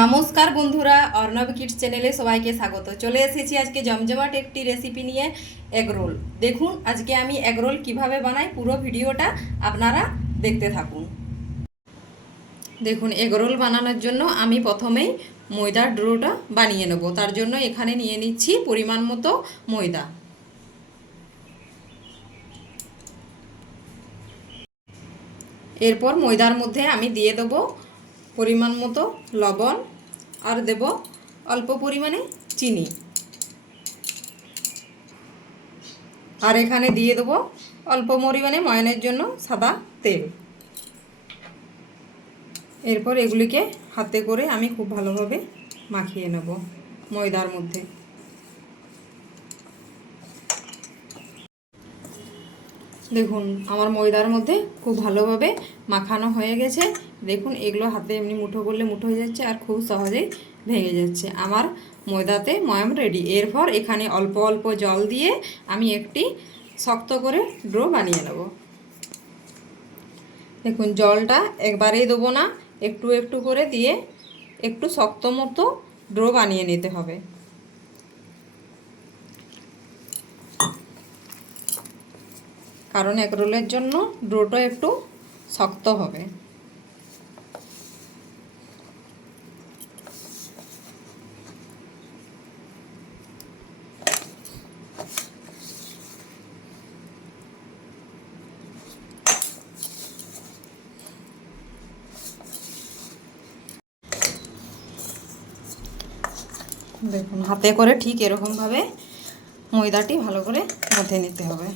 নমস্কার বন্ধুরা, অর্ণব কিডস চ্যানেলে সবাইকে স্বাগত। চলে এসেছি আজকে জমজমাট একটি রেসিপি নিয়ে, এগরোল। দেখুন আজকে আমি এগরোল কিভাবে বানাই, পুরো ভিডিওটা আপনারা দেখতে থাকুন। দেখুন, এগরোল বানানোর জন্য আমি প্রথমেই ময়দার ডোটা বানিয়ে নেব। তার জন্য এখানে নিয়ে নিচ্ছি পরিমাণ মতো ময়দা। এরপর ময়দার মধ্যে আমি দিয়ে দেবো পরিমাণ মতো লবণ, আর দেব অল্প পরিমাণে চিনি, আর এখানে দিয়ে দেবো অল্প পরিমাণে ময়ানের জন্য সাদা তেল। এরপর এগুলিকে হাতে করে আমি খুব ভালোভাবে মাখিয়ে নেব ময়দার মধ্যে। দেখুন আমার ময়দার মধ্যে খুব ভালোভাবে মাখানো হয়ে গেছে। দেখুন এগুলো হাতে এমনি মুঠো করলে মুঠো হয়ে যাচ্ছে আর খুব সহজেই ভেঙে যাচ্ছে। আমার ময়দাতে ময়াম রেডি। এরপর এখানে অল্প অল্প জল দিয়ে আমি একটি শক্ত করে ডো বানিয়ে নেব। দেখুন জলটা একবারেই দেবো না, একটু একটু করে দিয়ে একটু শক্ত মতো ডো বানিয়ে নিতে হবে। কারণ এগরোলের জন্য ডোটা একটু শক্ত হবে। দেখুন হাতে করে ঠিক এরকমভাবে ময়দাটি ভালো করে মথে নিতে হবে।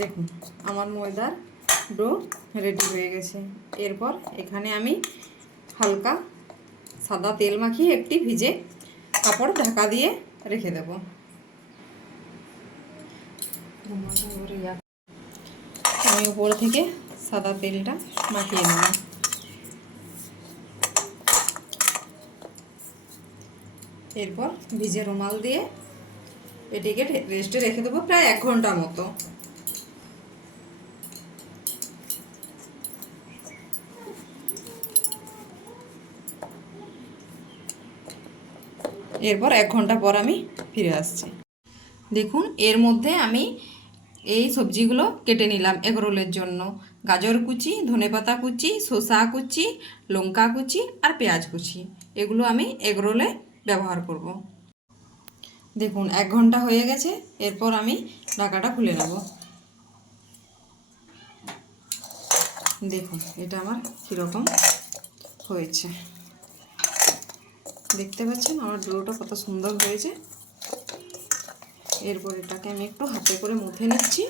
দেখুন আমার ময়দার ডো রেডি হয়ে গেছে। এরপর এখানে আমি হালকা সাদা তেল মাখিয়ে একটি ভিজে কাপড় ঢাকা দিয়ে রেখে দেব। আমি উপর থেকে সাদা তেলটা মাখিয়ে নেব। এরপর ভিজে রুমাল দিয়ে এটিকে রেস্টে রেখে দেবো প্রায় 1 ঘন্টা মতো। এরপর 1 ঘন্টা পর আমি ফিরে আসছি। দেখুন এর মধ্যে আমি এই সবজিগুলো কেটে নিলাম এগরোলের জন্য। গাজর কুচি, ধনেপাতা কুচি, শসা কুচি, লঙ্কা কুচি আর পেঁয়াজ কুচি, এগুলো আমি এগরোলে ব্যবহার করব। দেখুন 1 ঘন্টা হয়ে গেছে। এরপর আমি ঢাকাটা খুলে নেব। দেখুন এটা আমার কীরকম হয়েছে, দেখতে পাচ্ছেন আমার ডোটা কত সুন্দর হয়েছে। এরপর এটাকে আমি একটু হাতে করে মুথে নিচ্ছি।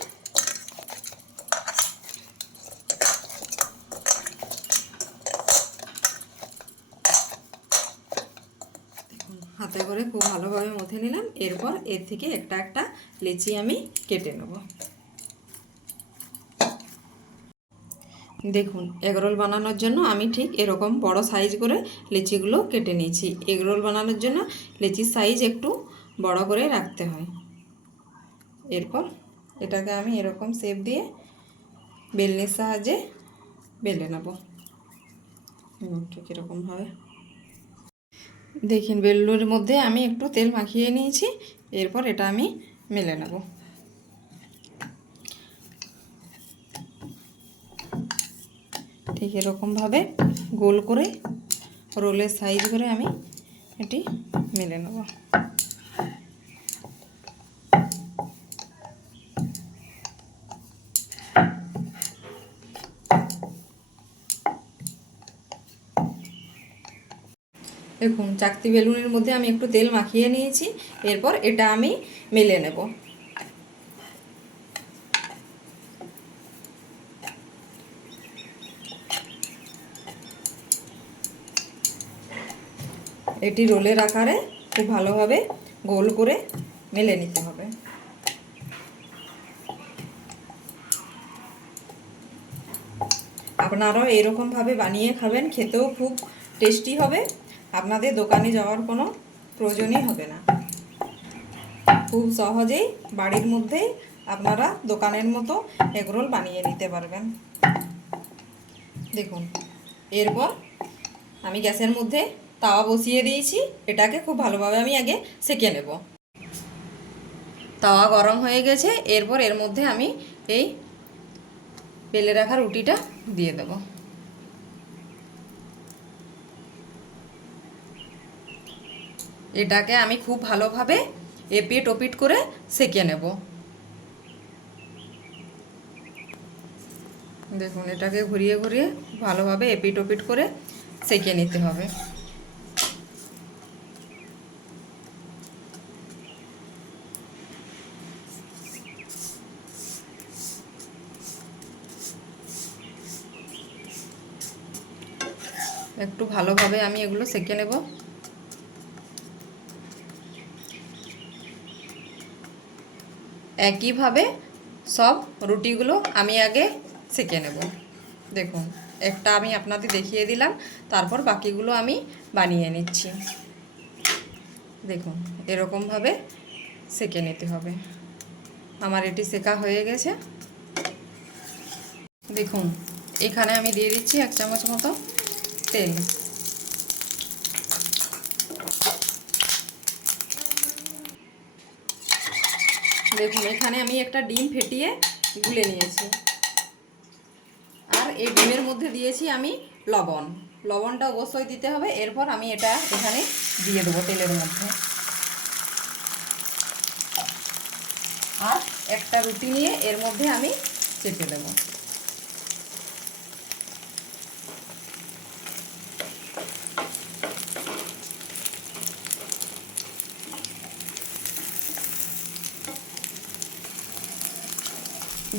হাতে করে খুব ভালোভাবে মুথে নিলাম। এরপর এর থেকে একটা একটা লেচি আমি কেটে নেব। দেখুন এগরোল বানানোর জন্য আমি ঠিক এরকম বড় সাইজ করে লেচিগুলো কেটে নিয়েছি। এগরোল বানানোর জন্য লেচির সাইজ একটু বড় করে রাখতে হয়। এরপর এটাকে আমি এরকম শেপ দিয়ে বেলনির সাহায্যে বেলে নেব। ঠিক এরকমভাবে দেখুন বেলুনের মধ্যে আমি একটু তেল মাখিয়ে নিয়েছি। এরপর এটা আমি মেলে নেব। ঠিক এরকমভাবে গোল করে রোলের সাইজ করে আমি এটি মেলে নেব। দেখুন চাকতি বেলুনের মধ্যে আমি একটু তেল মাখিয়ে নিয়েছি। এরপর এটা আমি মেলে নেব। এটি রোলের আকারে খুব ভালোভাবে গোল করে মেলে নিতে হবে। আপনারাও এরকমভাবে বানিয়ে খাবেন, খেতেও খুব টেস্টি হবে। আপনাদের দোকানে যাওয়ার কোনো প্রয়োজনই হবে না। খুব সহজেই বাড়ির মধ্যেই আপনারা দোকানের মতো এগরোল বানিয়ে নিতে পারবেন। দেখুন, এরপর আমি গ্যাসের মধ্যে তাওয়া বসিয়ে দিয়েছি। এটাকে খুব ভালোভাবে আমি আগে সেঁকে নেব। তাওয়া গরম হয়ে গেছে। এরপর এর মধ্যে আমি এই বেলে রাখা রুটিটা দিয়ে দেব। এটাকে আমি খুব ভালোভাবে এপিট ওপিট করে সেঁকে নেব। দেখুন, এটাকে ঘুরিয়ে ঘুরিয়ে ভালোভাবে এপিট ওপিট করে সেঁকে নিতে হবে। একটু ভালোভাবে আমি এগুলো সেঁকে নেব। একইভাবে সব রুটিগুলো আমি আগে সেঁকে নেব। দেখুন, একটা আমি আপনাদের দেখিয়ে দিলাম, তারপর বাকিগুলো আমি বানিয়ে নিচ্ছি। দেখুন, এরকমভাবে সেঁকে নিতে হবে। আমার এটি সেঁকা হয়ে গেছে। দেখুন, এখানে আমি দিয়ে দিচ্ছি 1 চামচ মতো তেল। দেখুন, এখানে আমি একটা ডিম ফেটিয়ে গুলে নিয়েছি, আর এই ডিমের মধ্যে দিয়েছি আমি লবণ। লবণটা অবশ্যই দিতে হবে। এরপর আমি এটা এখানে দিয়ে দেবো তেলের মধ্যে। আর একটা রুটি নিয়ে এর মধ্যে আমি চেপে দেব।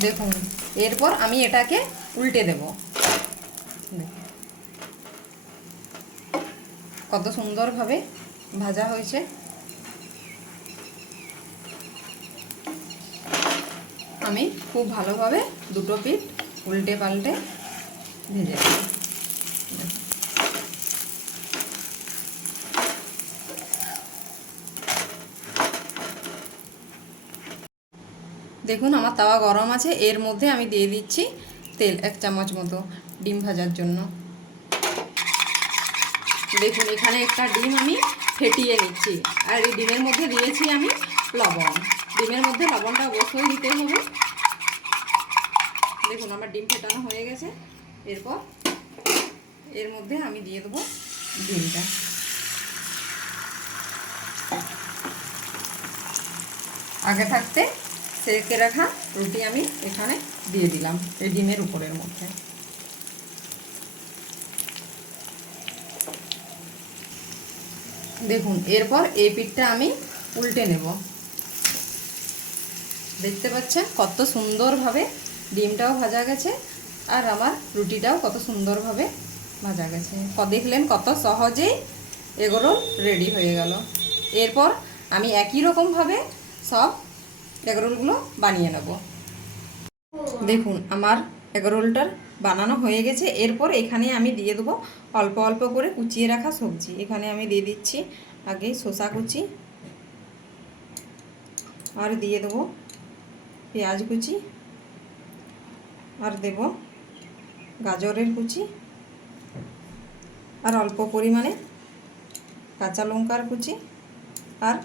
দেখুন, এরপর আমি এটাকে উল্টে দেব। কত সুন্দরভাবে ভাজা হয়েছে। আমি খুব ভালোভাবে দুটো পিঠ উল্টে পাল্টে ভেজে দেব। দেখুন, আমার তাওয়া গরম আছে। এর মধ্যে আমি দিয়ে দিচ্ছি তেল 1 চামচ মতো ডিম ভাজার জন্য। দেখুন, এখানে একটা ডিম আমি ফেটিয়ে নিচ্ছি, আর এই ডিমের মধ্যে দিয়েছি আমি লবণ। ডিমের মধ্যে লবণটা অবশ্যই দিতে হবে। দেখুন, আমার ডিম ফেটানো হয়ে গেছে। এরপর এর মধ্যে আমি দিয়ে দেবো ডিমটা। আগে থাকতে সেঁকে রাখা রুটি আমি এখানে দিয়ে দিলাম এই ডিমের উপরের মধ্যে। দেখুন, এরপর এই পিঠটা আমি উল্টে নেব। দেখতে পাচ্ছেন কত সুন্দরভাবে ডিমটাও ভাজা গেছে, আর আমার রুটিটাও কত সুন্দরভাবে ভাজা গেছে। দেখলেন কত সহজেই এগরোল রেডি হয়ে গেল। এরপর আমি একই রকমভাবে সব এগরোলগুলো বানিয়ে নেব। দেখুন, আমার এগরোলটার বানানো হয়ে গেছে। এরপর এখানে আমি দিয়ে দেবো অল্প অল্প করে কুচিয়ে রাখা সবজি। এখানে আমি দিয়ে দিচ্ছি আগে শসা কুচি, আর দিয়ে দেবো পেঁয়াজ কুচি, আর দেব গাজরের কুচি, আর অল্প পরিমাণে কাঁচা লঙ্কার কুচি, আর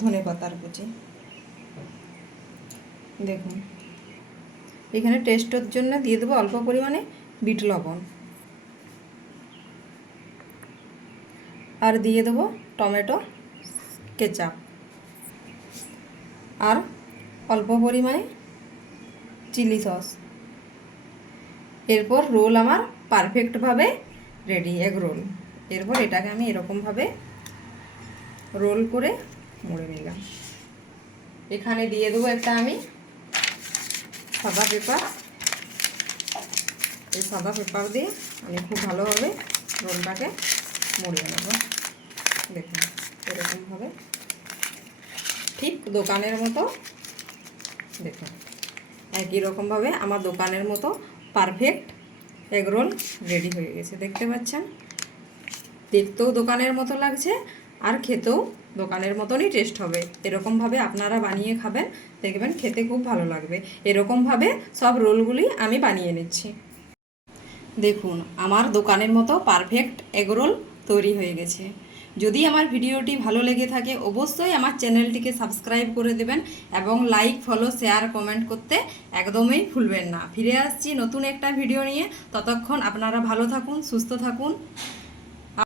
ধনেপাতার কুচি। দেখুন, এখানে টেস্টের জন্য দিয়ে দেবো অল্প পরিমাণে বিট লবণ, আর দিয়ে দেবো টমেটো কেচাপ, আর অল্প পরিমাণে চিলি সস। এরপর রোল আমার পারফেক্টভাবে রেডি, এগ রোল। এরপর এটাকে আমি এরকমভাবে রোল করে মুড়ে নিলাম। এখানে দিয়ে দেবো একটা আমি সাদা পেপার। এই সাদা পেপার দিয়ে আমি খুব ভালোভাবে রোলটাকে মুড়িয়ে নেব। দেখুন, এরকমভাবে ঠিক দোকানের মতো। দেখুন, একই রকমভাবে আমার দোকানের মতো পারফেক্ট এগরোল রেডি হয়ে গেছে। দেখতে পাচ্ছেন, দেখতেও দোকানের মতো লাগছে, আর খেতেও দোকানের মতনই টেস্ট হবে। এরকমভাবে আপনারা বানিয়ে খাবেন, দেখবেন খেতে খুব ভালো লাগবে। এরকমভাবে সব রোলগুলি আমি বানিয়ে নিচ্ছি। দেখুন আমার দোকানের মতো পারফেক্ট এগরোল তৈরি হয়ে গেছে। যদি আমার ভিডিওটি ভালো লেগে থাকে অবশ্যই আমার চ্যানেলটিকে সাবস্ক্রাইব করে দেবেন এবং লাইক, ফলো, শেয়ার, কমেন্ট করতে একদমই ভুলবেন না। ফিরে আসছি নতুন একটা ভিডিও নিয়ে। ততক্ষণ আপনারা ভালো থাকুন, সুস্থ থাকুন।